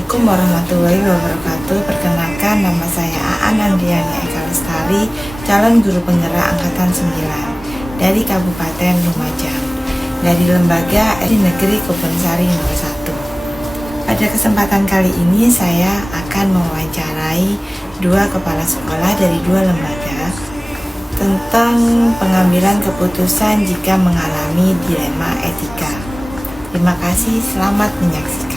Assalamualaikum warahmatullahi wabarakatuh. Perkenalkan, nama saya Aan Andriani Eka Lestari, calon guru penggerak angkatan 9 dari Kabupaten Lumajang, dari Lembaga SD Negeri Kebonsari nomor 1. Pada kesempatan kali ini saya akan mewawancarai dua kepala sekolah dari dua lembaga tentang pengambilan keputusan jika mengalami dilema etika. Terima kasih, selamat menyaksikan.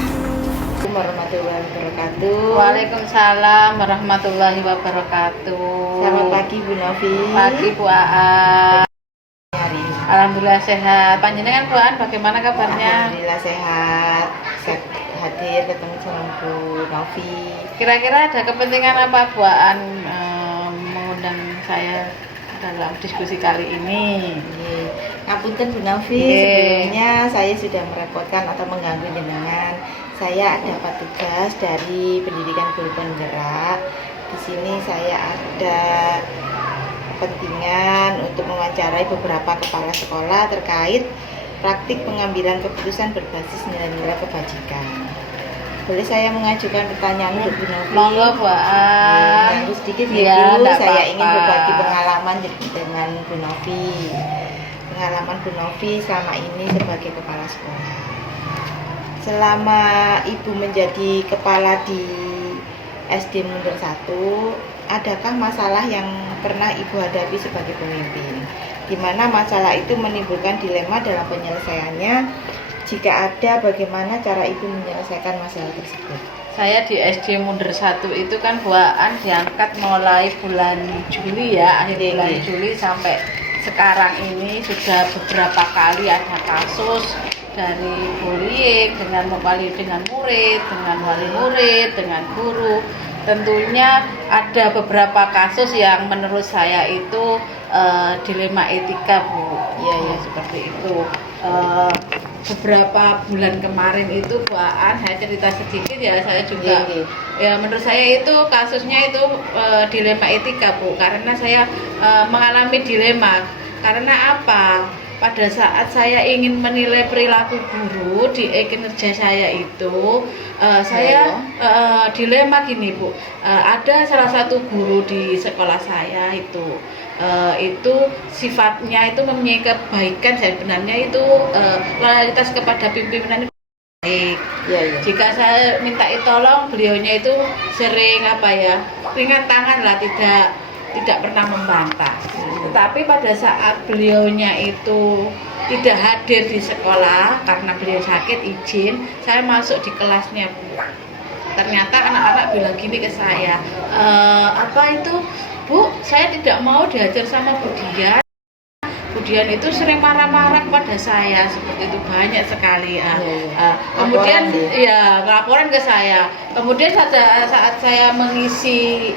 Assalamualaikum warahmatullahi wabarakatuh. Waalaikumsalam warahmatullahi wabarakatuh. Selamat pagi Bu Novi. Pagi Bu Aan. Hari ini. Alhamdulillah sehat. Panjenengan Bu Aan bagaimana kabarnya? Alhamdulillah sehat. Saya hadir ketemu sama Bu Novi. Kira-kira ada kepentingan apa Bu Aan mengundang saya dalam diskusi kali ini? Ngapunten Bu Novi, sebelumnya saya sudah merepotkan atau mengganggu jenengan. Saya dapat tugas dari pendidikan guru penggerak. Di sini saya ada kepentingan untuk mewawancarai beberapa kepala sekolah terkait praktik pengambilan keputusan berbasis nilai-nilai kebajikan. Boleh saya mengajukan pertanyaan untuk Bu Novi? Monggo Bu Aan. Mengganggu sedikit Ya, Bu, enggak saya apa-apa. ingin berbagi pengalaman dengan Bu Novi. Pengalaman Bu Novi selama ini sebagai kepala sekolah. Selama Ibu menjadi kepala di SD Mundur 1, adakah masalah yang pernah Ibu hadapi sebagai pemimpin? Di mana masalah itu menimbulkan dilema dalam penyelesaiannya? Jika ada, bagaimana cara Ibu menyelesaikan masalah tersebut? Saya di SD Mundur 1 itu kan Bu Aan diangkat mulai bulan Juli ya, akhir bulan Juli sampai sekarang ini sudah beberapa kali ada kasus dari bullying dengan murid, dengan wali murid, dengan guru. Tentunya ada beberapa kasus yang menurut saya itu dilema etika Bu. Iya seperti itu. Beberapa bulan kemarin itu Bu Aan, saya cerita sedikit ya, saya juga ya menurut saya itu kasusnya itu dilema etika Bu, karena saya mengalami dilema. Karena apa? Pada saat saya ingin menilai perilaku guru di kinerja saya itu, saya dilema gini Bu. Ada salah satu guru di sekolah saya itu sifatnya itu mempunyai kebaikan, sebenarnya itu loyalitas kepada pimpinan baik. Jika saya minta tolong, beliaunya itu sering ringan tangan lah, tidak pernah membantah. Tetapi pada saat beliaunya itu tidak hadir di sekolah karena beliau sakit izin, saya masuk di kelasnya Bu. Ternyata anak-anak bilang gini ke saya, Bu, saya tidak mau diajar sama Bu Dian. Bu Dian itu sering marah-marah kepada saya, seperti itu banyak sekali. Kemudian laporan ke saya. Kemudian saat saya mengisi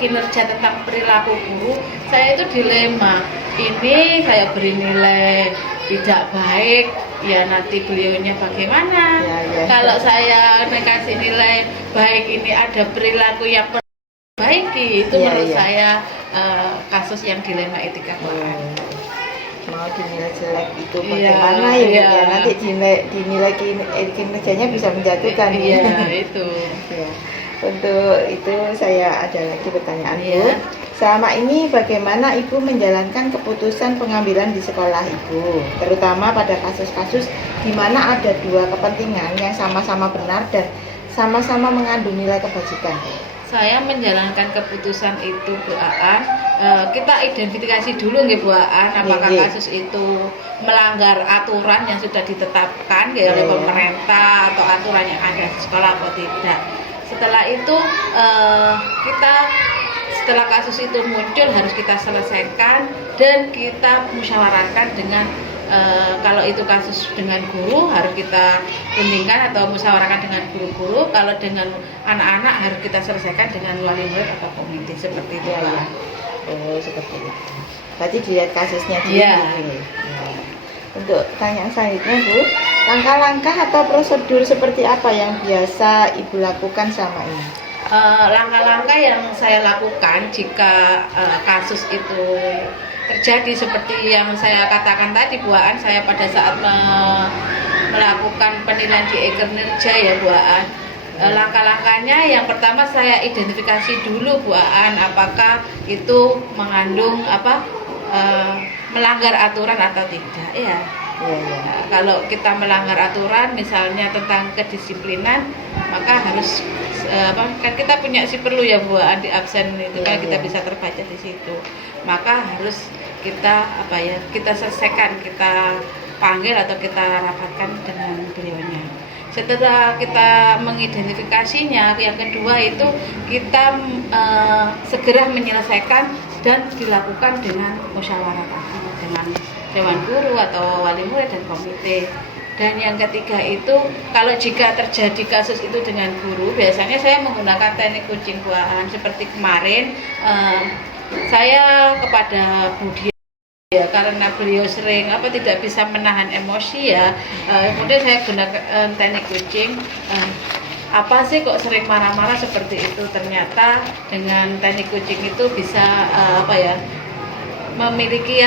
kinerja tentang perilaku guru, saya itu dilema. Ini saya beri nilai tidak baik, ya nanti beliaunya bagaimana? Kalau saya kasih nilai baik, ini ada perilaku yang perbaiki, itu menurut saya kasus yang dilema etika Quran. Mau dinilai jelek itu bagaimana ya nanti dinilai kinerjanya bisa menjatuhkan. Itu. Untuk itu saya ada lagi pertanyaan Bu. Selama ini bagaimana Ibu menjalankan keputusan pengambilan di sekolah Ibu, terutama pada kasus-kasus di mana ada dua kepentingan yang sama-sama benar dan sama-sama mengandung nilai kebajikan? Saya menjalankan keputusan itu Bu Aan, kita identifikasi dulu nggih Bu Aan, apakah kasus itu melanggar aturan yang sudah ditetapkan oleh pemerintah atau aturan yang ada di sekolah atau tidak. Setelah itu setelah kasus itu muncul harus kita selesaikan dan kita musyawarahkan dengan kalau itu kasus dengan guru harus kita rundingkan atau musyawarahkan dengan guru-guru. Kalau dengan anak-anak harus kita selesaikan dengan wali murid atau komite, seperti itu Pak. Seperti itu. Berarti dilihat kasusnya dulu. Untuk pertanyaan selanjutnya Bu, langkah-langkah atau prosedur seperti apa yang biasa Ibu lakukan selama ini? Langkah-langkah yang saya lakukan jika kasus itu terjadi seperti yang saya katakan tadi Bu Aan, saya pada saat melakukan penilaian di kinerja ya Bu Aan, Langkah-langkahnya yang pertama saya identifikasi dulu Bu Aan, apakah itu mengandung melanggar aturan atau tidak ya. Kalau kita melanggar aturan misalnya tentang kedisiplinan, maka harus kan kita punya si perlu ya Bu Aan di absen itu kan kita bisa terbaca di situ. Maka harus kita kita selesaikan, kita panggil atau kita rapatkan dengan beliaunya. Setelah kita mengidentifikasinya, yang kedua itu kita segera menyelesaikan dan dilakukan dengan musyawarah dengan dewan guru atau wali murid dan komite. Dan yang ketiga itu kalau jika terjadi kasus itu dengan guru, biasanya saya menggunakan teknik kucing buahan seperti kemarin saya kepada Budi ya, karena beliau sering tidak bisa menahan emosi ya, kemudian saya gunakan teknik kucing. Apa sih kok sering marah-marah seperti itu? Ternyata dengan teknik kucing itu bisa memiliki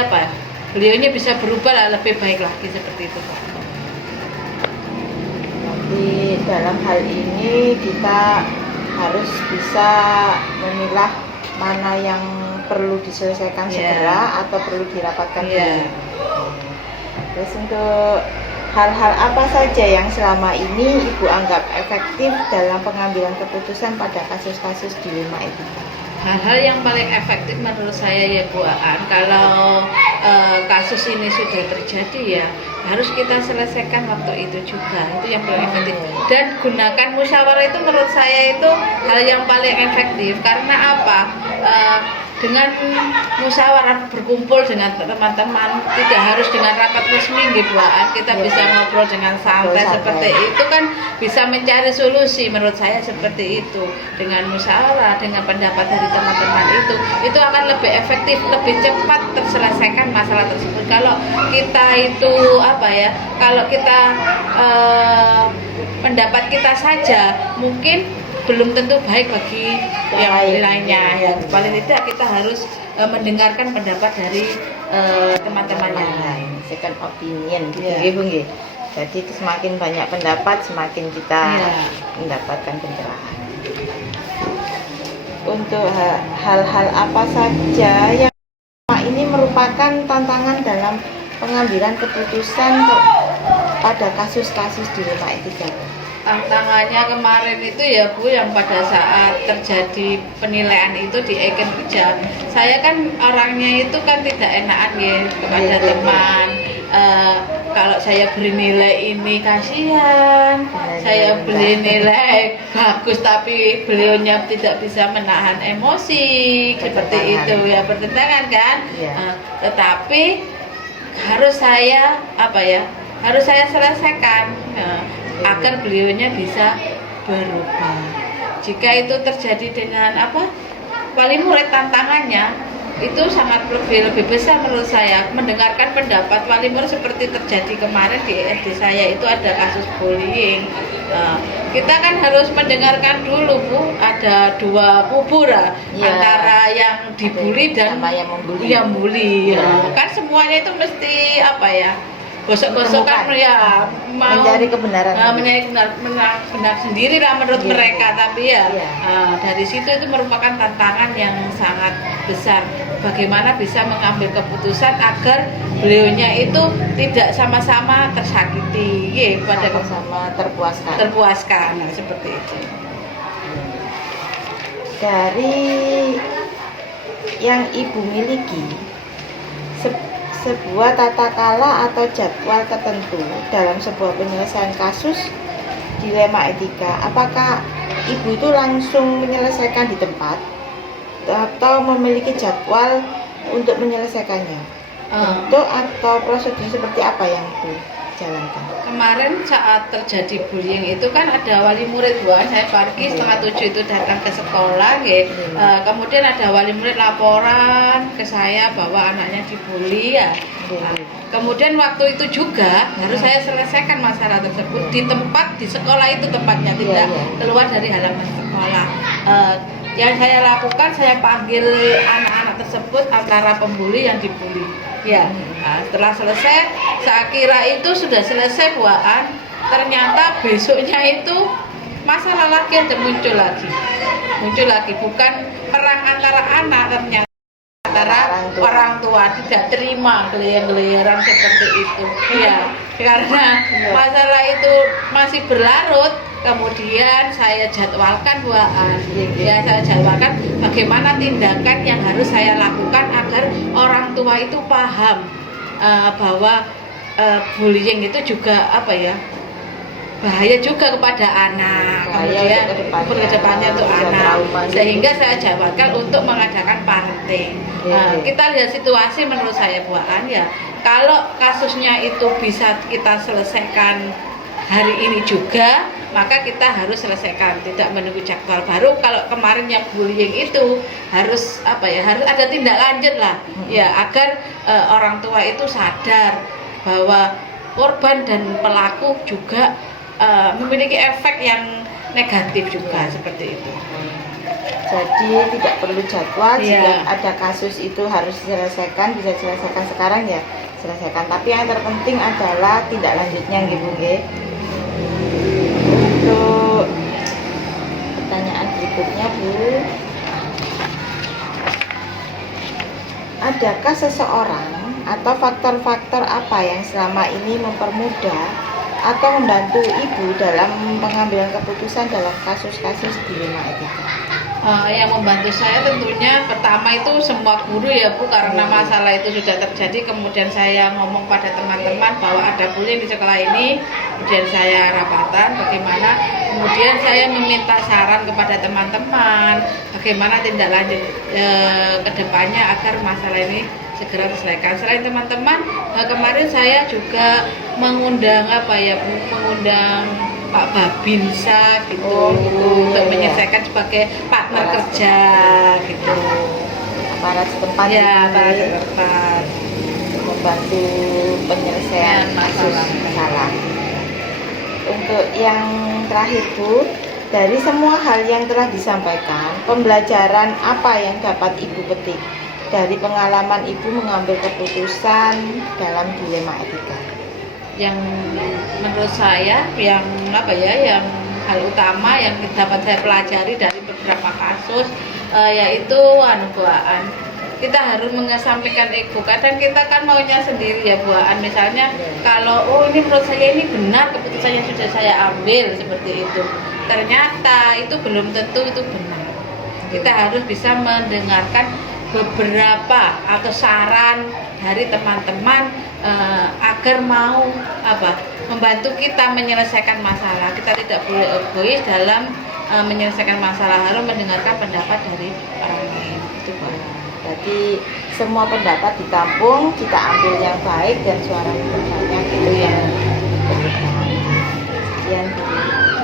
beliaunya bisa berubah lebih baik lagi seperti itu Pak. Di dalam hal ini kita harus bisa memilah mana yang perlu diselesaikan segera atau perlu dirapatkan dulu. Terus untuk hal-hal apa saja yang selama ini Ibu anggap efektif dalam pengambilan keputusan pada kasus-kasus dilema etika? Hal-hal yang paling efektif menurut saya ya Bu Aan, kalau kasus ini sudah terjadi ya harus kita selesaikan waktu itu juga, itu yang paling efektif. Dan gunakan musyawarah itu menurut saya itu hal yang paling efektif karena dengan musyawarah berkumpul dengan teman-teman, tidak harus dengan rapat resmi gitu kita bisa ngobrol dengan santai seperti itu kan bisa mencari solusi. Menurut saya seperti itu, dengan musyawarah, dengan pendapat dari teman-teman itu akan lebih efektif, lebih cepat terselesaikan masalah tersebut. Kalau kita itu kalau kita pendapat kita saja mungkin belum tentu baik bagi yang lainnya ya. Paling tidak kita harus mendengarkan pendapat dari teman-teman yang lain, second opinion gitu ya. Jadi semakin banyak pendapat semakin kita mendapatkan pencerahan. Untuk hal-hal apa saja yang ini merupakan tantangan dalam pengambilan keputusan pada kasus-kasus dilema etika? Tantangannya kemarin itu ya Bu, yang pada saat terjadi penilaian itu di Eken Kerja, saya kan orangnya itu kan tidak enakan ya kepada teman. Kalau saya beri nilai ini kasihan, saya beri nilai bagus tapi beliaunya tidak bisa menahan emosi, seperti itu ya, bertentangan kan. Tetapi harus saya harus saya selesaikan agar beliaunya bisa berubah. Jika itu terjadi dengan wali murid, tantangannya itu sangat lebih besar menurut saya. Mendengarkan pendapat wali murid seperti terjadi kemarin di SD saya itu ada kasus bullying. Kita kan harus mendengarkan dulu Bu, ada dua kubu antara yang dibully dan yang membuli. Kan semuanya itu mesti gosok-gosokan mau mencari kebenaran, benar sendiri lah menurut mereka, tapi dari situ itu merupakan tantangan yang sangat besar. Bagaimana bisa mengambil keputusan agar beliaunya itu tidak sama-sama tersakiti, pada sama terpuaskan, seperti itu. Dari yang Ibu miliki, sebuah tata kala atau jadwal tertentu dalam sebuah penyelesaian kasus dilema etika, apakah Ibu itu langsung menyelesaikan di tempat atau memiliki jadwal untuk menyelesaikannya? Atau prosedur seperti apa yang Ibu jalankan? Kemarin saat terjadi bullying itu kan ada wali murid saya pagi 6:30 itu datang ke sekolah kemudian ada wali murid laporan ke saya bahwa anaknya dibully ya. Kemudian waktu itu juga harus saya selesaikan masalah tersebut di tempat, di sekolah itu tempatnya, tidak keluar dari halaman sekolah. Yang saya lakukan, saya panggil anak-anak tersebut antara pembuli yang dibully. Setelah selesai, saya kira itu sudah selesai ternyata besoknya itu masalah lagi ada muncul lagi, bukan perang antara anak, ternyata antara orang tua tidak terima geliran seperti itu ya, karena masalah itu masih berlarut. Kemudian saya jadwalkan saya jadwalkan bagaimana tindakan yang harus saya lakukan agar orang tua itu paham bahwa bullying itu juga bahaya juga kepada anak, kemudian kedepannya untuk anak, sehingga saya jadwalkan untuk mengadakan parenting. Kita lihat situasi menurut saya Bu Aan ya, kalau kasusnya itu bisa kita selesaikan hari ini juga, maka kita harus selesaikan, tidak menunggu jadwal baru. Kalau kemarin yang bullying itu harus harus ada tindak lanjut lah ya, agar orang tua itu sadar bahwa korban dan pelaku juga memiliki efek yang negatif juga seperti itu. Jadi tidak perlu jadwal, jika ada kasus itu harus diselesaikan, bisa diselesaikan sekarang ya selesaikan. Tapi yang terpenting adalah tindak lanjutnya gitu, nggih. Untuk pertanyaan berikutnya Bu, adakah seseorang atau faktor-faktor apa yang selama ini mempermudah atau membantu ibu dalam pengambilan keputusan dalam kasus-kasus dilema etika? Yang membantu saya tentunya pertama itu semua guru ya Bu, karena masalah itu sudah terjadi, kemudian saya ngomong pada teman-teman bahwa ada bullying di sekolah ini, kemudian saya rapatan bagaimana, kemudian saya meminta saran kepada teman-teman bagaimana tindak lanjut ke depannya agar masalah ini segera diselesaikan. Selain teman-teman, kemarin saya juga mengundang mengundang Pak Babinsa gitu, untuk menyelesaikan sebagai partner kerja gitu. Aparat setempat ya, aparat setempat membantu penyelesaian masalah. Untuk yang terakhir Bu, dari semua hal yang telah disampaikan, pembelajaran apa yang dapat Ibu petik dari pengalaman Ibu mengambil keputusan dalam dilema etika? Yang menurut saya yang hal utama yang dapat saya pelajari dari beberapa kasus yaitu buaan, kita harus mengesampingkan ego. Kadang kita kan maunya sendiri ya buaan, misalnya kalau ini menurut saya ini benar keputusan yang sudah saya ambil seperti itu, ternyata itu belum tentu itu benar. Kita harus bisa mendengarkan beberapa atau saran dari teman-teman agar mau membantu kita menyelesaikan masalah. Kita tidak boleh egois dalam menyelesaikan masalah, harus mendengarkan pendapat dari orang lain. Itu Pak. Jadi semua pendapat ditampung, kita ambil yang baik dan suara yang terbanyak itu yang sekian Bu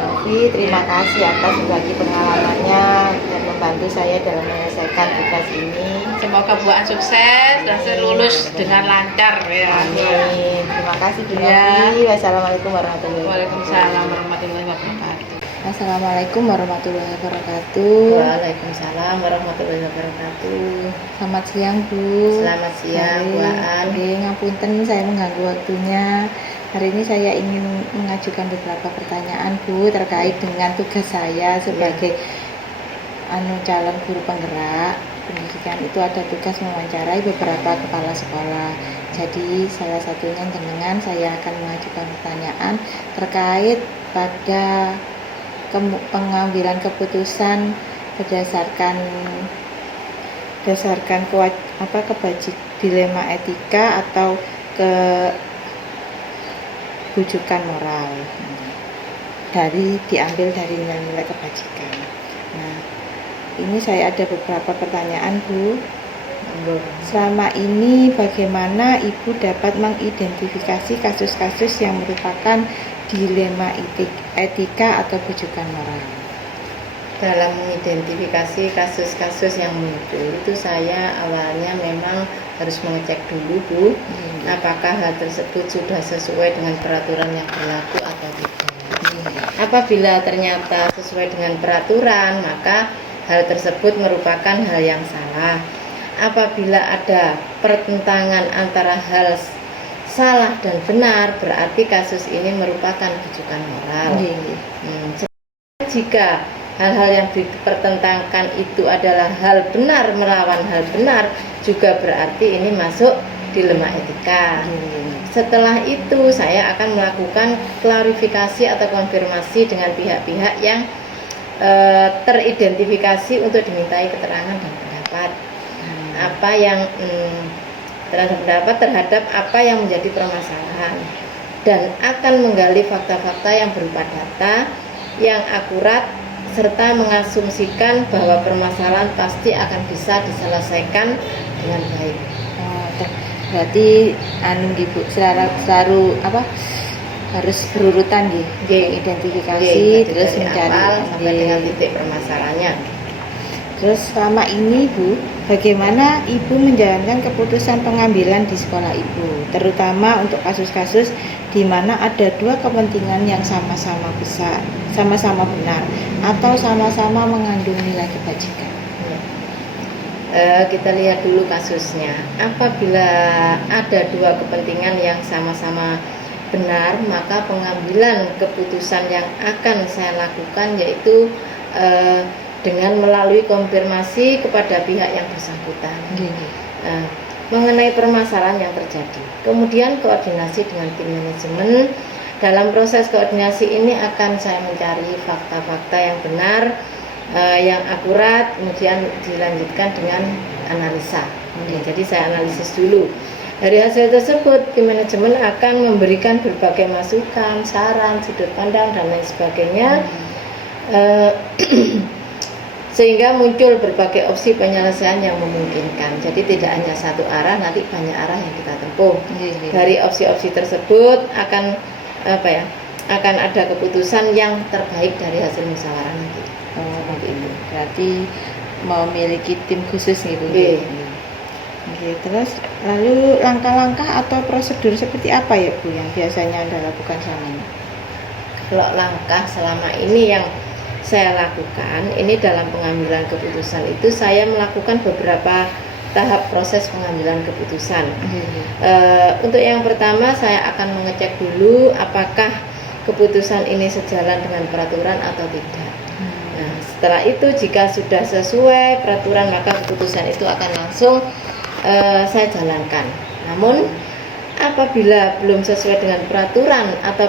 Novi, terima kasih atas berbagi pengalamannya dan membantu saya dalam menyelesaikan tugas ini. Semoga Bu Aan sukses dan lulus dengan lancar ya. Amin. Terima kasih Bu Novi. Wassalamualaikum warahmatullahi wabarakatuh. Waalaikumsalam warahmatullahi wabarakatuh. Assalamualaikum warahmatullahi wabarakatuh. Waalaikumsalam warahmatullahi wabarakatuh. Selamat siang Bu. Selamat siang Bu Aan. Ngapunten saya mengganggu waktunya. Hari ini saya ingin mengajukan beberapa pertanyaan Bu terkait dengan tugas saya sebagai calon guru penggerak pendidikan. Itu ada tugas mewawancarai beberapa kepala sekolah. Jadi salah satunya dengan saya akan mengajukan pertanyaan terkait pada pengambilan keputusan berdasarkan dilema etika atau kebujukan moral diambil dari nilai-nilai kebajikan. Nah, ini saya ada beberapa pertanyaan Bu. Selama ini bagaimana Ibu dapat mengidentifikasi kasus-kasus yang merupakan dilema etika atau bujukan moral? Dalam mengidentifikasi kasus-kasus yang muncul itu saya awalnya memang harus mengecek dulu Bu, apakah hal tersebut sudah sesuai dengan peraturan yang berlaku atau tidak. Apabila ternyata sesuai dengan peraturan, maka hal tersebut merupakan hal yang salah. Apabila ada pertentangan antara hal salah dan benar, berarti kasus ini merupakan bujukan moral. jika hal-hal yang dipertentangkan itu adalah hal benar melawan hal benar, juga berarti ini masuk dilema etika. Setelah itu saya akan melakukan klarifikasi atau konfirmasi dengan pihak-pihak yang teridentifikasi untuk dimintai keterangan dan pendapat. Apa yang terhadap apa yang menjadi permasalahan, dan akan menggali fakta-fakta yang berupa data yang akurat serta mengasumsikan bahwa permasalahan pasti akan bisa diselesaikan dengan baik. Berarti Bu, selalu harus berurutan identifikasi terus mencari awal sampai dengan titik permasalahannya. Terus selama ini Bu, bagaimana Ibu menjalankan keputusan pengambilan di sekolah Ibu, terutama untuk kasus-kasus di mana ada dua kepentingan yang sama-sama besar, sama-sama benar, atau sama-sama mengandung nilai kebajikan? Kita lihat dulu kasusnya. Apabila ada dua kepentingan yang sama-sama benar, maka pengambilan keputusan yang akan saya lakukan yaitu dengan melalui konfirmasi kepada pihak yang bersangkutan mengenai permasalahan yang terjadi. Kemudian koordinasi dengan tim manajemen. Dalam proses koordinasi ini akan saya mencari fakta-fakta yang benar, yang akurat, kemudian dilanjutkan dengan analisa. Jadi saya analisis dulu. Dari hasil tersebut, tim manajemen akan memberikan berbagai masukan, saran, sudut pandang, dan lain sebagainya. Sehingga muncul berbagai opsi penyelesaian yang memungkinkan. Jadi tidak hanya satu arah, nanti banyak arah yang kita tempuh. Dari opsi-opsi tersebut akan akan ada keputusan yang terbaik dari hasil musyawarah nanti. Itu berarti memiliki tim khusus nih Bu. Terus lalu langkah-langkah atau prosedur seperti apa ya Bu yang biasanya Anda lakukan selama ini? Kalau langkah selama ini yang saya lakukan, ini dalam pengambilan keputusan itu saya melakukan beberapa tahap proses pengambilan keputusan. Untuk yang pertama saya akan mengecek dulu apakah keputusan ini sejalan dengan peraturan atau tidak. Nah, setelah itu jika sudah sesuai peraturan, maka keputusan itu akan langsung saya jalankan. Namun apabila belum sesuai dengan peraturan atau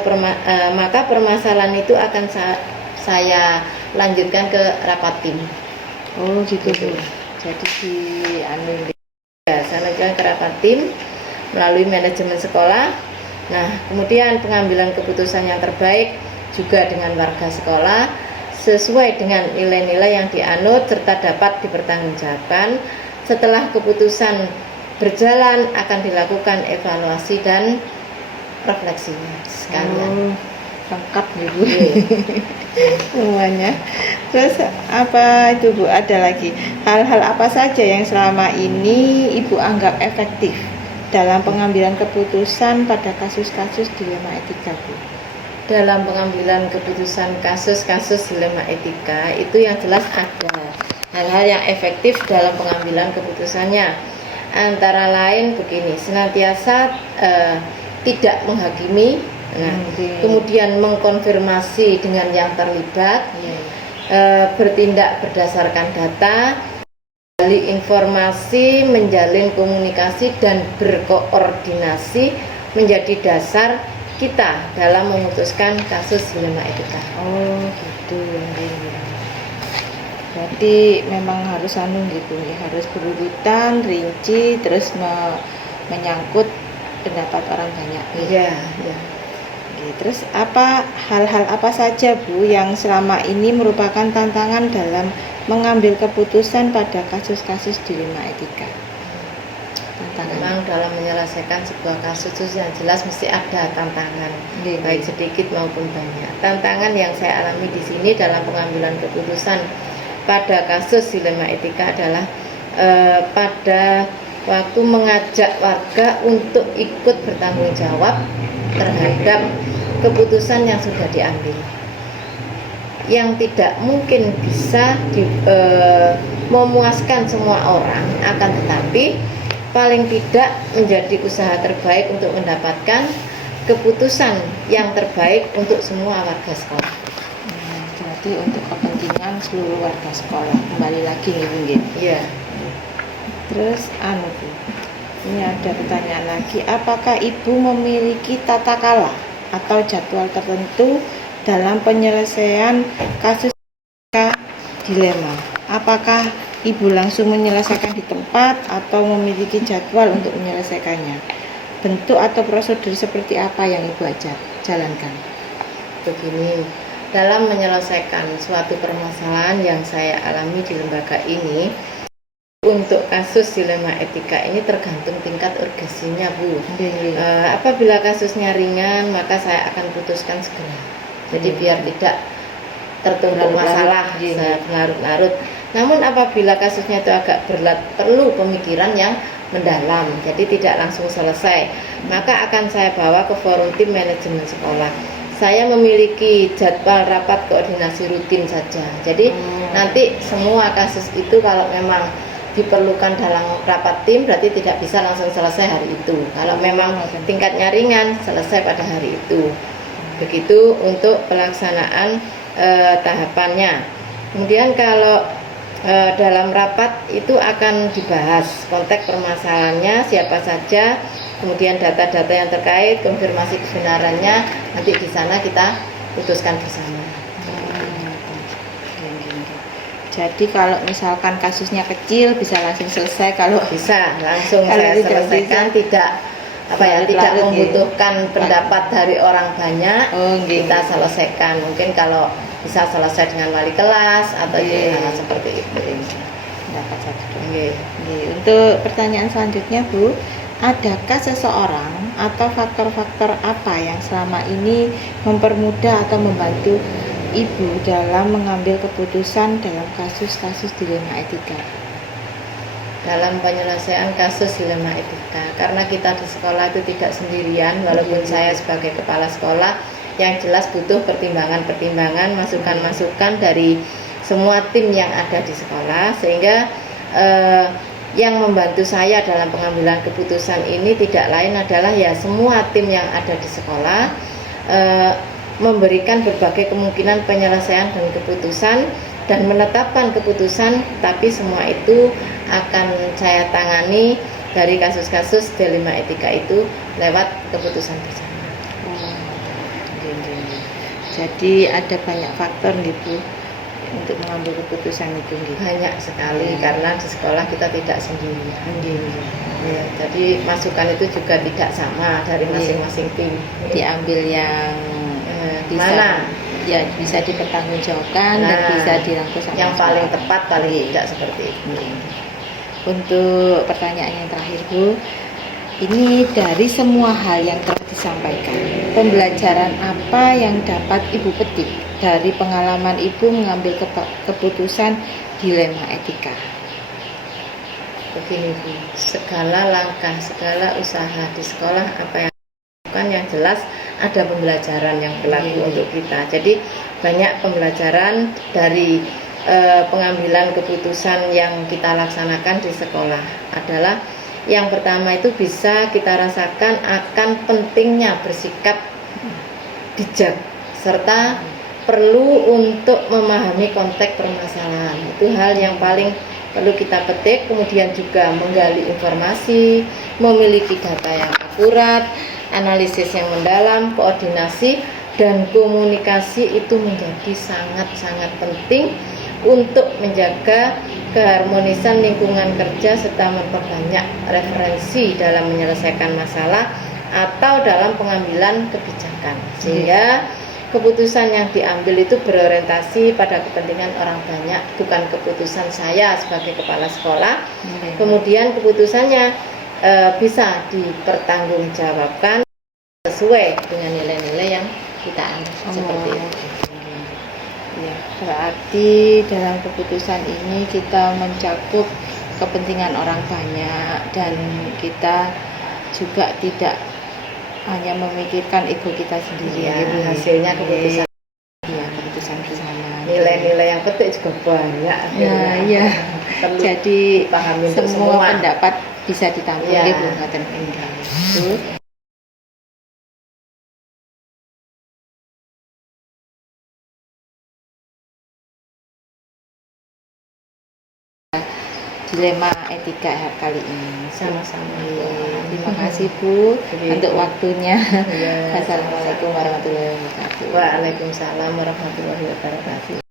maka permasalahan itu akan saya lanjutkan ke rapat tim. Oh gitu Bu. Jadi saya lanjutkan ke rapat tim melalui manajemen sekolah. Nah, kemudian pengambilan keputusan yang terbaik juga dengan warga sekolah sesuai dengan nilai-nilai yang dianut serta dapat dipertanggungjawabkan. Setelah keputusan berjalan akan dilakukan evaluasi dan refleksinya sekalian. Lengkap nih Bu. Semuanya. Terus apa itu Bu, ada lagi hal-hal apa saja yang selama ini Ibu anggap efektif dalam pengambilan keputusan pada kasus-kasus dilema etika Bu? Dalam pengambilan keputusan kasus-kasus dilema etika itu yang jelas ada hal-hal yang efektif dalam pengambilan keputusannya. Antara lain begini, senantiasa tidak menghakimi. Kemudian mengkonfirmasi dengan yang terlibat, bertindak berdasarkan data, gali informasi, menjalin komunikasi dan berkoordinasi menjadi dasar kita dalam memutuskan kasus dilema etika. Oh gitu. Berarti memang harus gitu ya, harus berurutan, rinci, terus menyangkut pendapat orang banyak. Iya. Terus hal-hal apa saja Bu yang selama ini merupakan tantangan dalam mengambil keputusan pada kasus-kasus dilema etika? Memang dalam menyelesaikan sebuah kasus itu yang jelas mesti ada tantangan, baik sedikit maupun banyak. Tantangan yang saya alami di sini dalam pengambilan keputusan pada kasus dilema etika adalah pada waktu mengajak warga untuk ikut bertanggung jawab terhadap keputusan yang sudah diambil, yang tidak mungkin bisa memuaskan semua orang, akan tetapi paling tidak menjadi usaha terbaik untuk mendapatkan keputusan yang terbaik untuk semua warga sekolah. itu untuk kepentingan seluruh warga sekolah. Kembali lagi nih Bu nggih. Iya. Terus Bu, ini ada pertanyaan lagi, apakah Ibu memiliki tata kala atau jadwal tertentu dalam penyelesaian kasus dilema? Apakah Ibu langsung menyelesaikan di tempat atau memiliki jadwal untuk menyelesaikannya? Bentuk atau prosedur seperti apa yang Ibu jalankan? Begini, dalam menyelesaikan suatu permasalahan yang saya alami di lembaga ini, untuk kasus dilema etika ini tergantung tingkat urgensinya Bu. Apabila kasusnya ringan, maka saya akan putuskan segera. Jadi biar tidak tertumpuk masalah, berlarut-larut. Namun apabila kasusnya itu agak berat, perlu pemikiran yang mendalam, jadi tidak langsung selesai, maka akan saya bawa ke forum tim manajemen sekolah. Saya memiliki jadwal rapat koordinasi rutin saja. Jadi nanti semua kasus itu kalau memang diperlukan dalam rapat tim, berarti tidak bisa langsung selesai hari itu. Kalau memang tingkatnya ringan, selesai pada hari itu. Begitu untuk pelaksanaan tahapannya. Kemudian kalau dalam rapat itu akan dibahas konteks permasalahannya, siapa saja, kemudian data-data yang terkait, konfirmasi kebenarannya, nanti di sana kita putuskan bersama. Jadi kalau misalkan kasusnya kecil bisa langsung selesai, kalau bisa langsung kalau saya selesaikan, tidak membutuhkan pendapat dari orang banyak, kita selesaikan. Mungkin kalau bisa selesai dengan wali kelas atau hal seperti itu. Dapat satu. Untuk pertanyaan selanjutnya Bu, adakah seseorang atau faktor-faktor apa yang selama ini mempermudah atau membantu Ibu dalam mengambil keputusan dalam kasus-kasus dilema etika? Dalam penyelesaian kasus dilema etika, karena kita di sekolah itu tidak sendirian, walaupun saya sebagai kepala sekolah, yang jelas butuh pertimbangan-pertimbangan, masukan-masukan dari semua tim yang ada di sekolah, sehingga yang membantu saya dalam pengambilan keputusan ini tidak lain adalah ya semua tim yang ada di sekolah memberikan berbagai kemungkinan penyelesaian dan keputusan dan menetapkan keputusan, tapi semua itu akan saya tangani dari kasus-kasus dilema etika itu lewat keputusan bersama. Jadi ada banyak faktor gitu untuk mengambil keputusan itu gitu. Banyak sekali karena di sekolah kita tidak sendiri. Ya, jadi masukan itu juga tidak sama dari masing-masing tim. Diambil yang bisa, mana ya bisa dipertanggungjawabkan dan bisa dirangkul sama yang paling tepat paling tidak seperti itu. Untuk pertanyaan yang terakhir Bu, ini dari semua hal yang telah disampaikan, pembelajaran apa yang dapat Ibu petik dari pengalaman Ibu mengambil keputusan dilema etika? Begini Bu, segala langkah, segala usaha di sekolah apa yang dilakukan yang jelas ada pembelajaran yang berlaku untuk kita. Jadi banyak pembelajaran dari pengambilan keputusan yang kita laksanakan di sekolah adalah yang pertama itu bisa kita rasakan akan pentingnya bersikap bijak serta perlu untuk memahami konteks permasalahan. Itu hal yang paling perlu kita petik. Kemudian juga menggali informasi, memiliki data yang akurat, analisis yang mendalam, koordinasi dan komunikasi itu menjadi sangat-sangat penting untuk menjaga keharmonisan lingkungan kerja serta memperbanyak referensi dalam menyelesaikan masalah atau dalam pengambilan kebijakan, sehingga keputusan yang diambil itu berorientasi pada kepentingan orang banyak, bukan keputusan saya sebagai kepala sekolah. Kemudian keputusannya bisa dipertanggungjawabkan sesuai dengan nilai-nilai yang kita ambil seperti itu. Ya, berarti dalam keputusan ini kita mencakup kepentingan orang banyak dan kita juga tidak hanya memikirkan ego kita sendiri. Ya, hasilnya keputusan. Ya, keputusan bersama. Nilai-nilai yang penting juga banyak. Nah, iya. Jadi pahami semua pendapat bisa ditampung ya. Ibu. dilema etika kali ini. Sama-sama. Terima kasih Bu Iya. untuk waktunya. Iya. Assalamualaikum warahmatullahi wabarakatuh. Waalaikumsalam warahmatullahi wabarakatuh.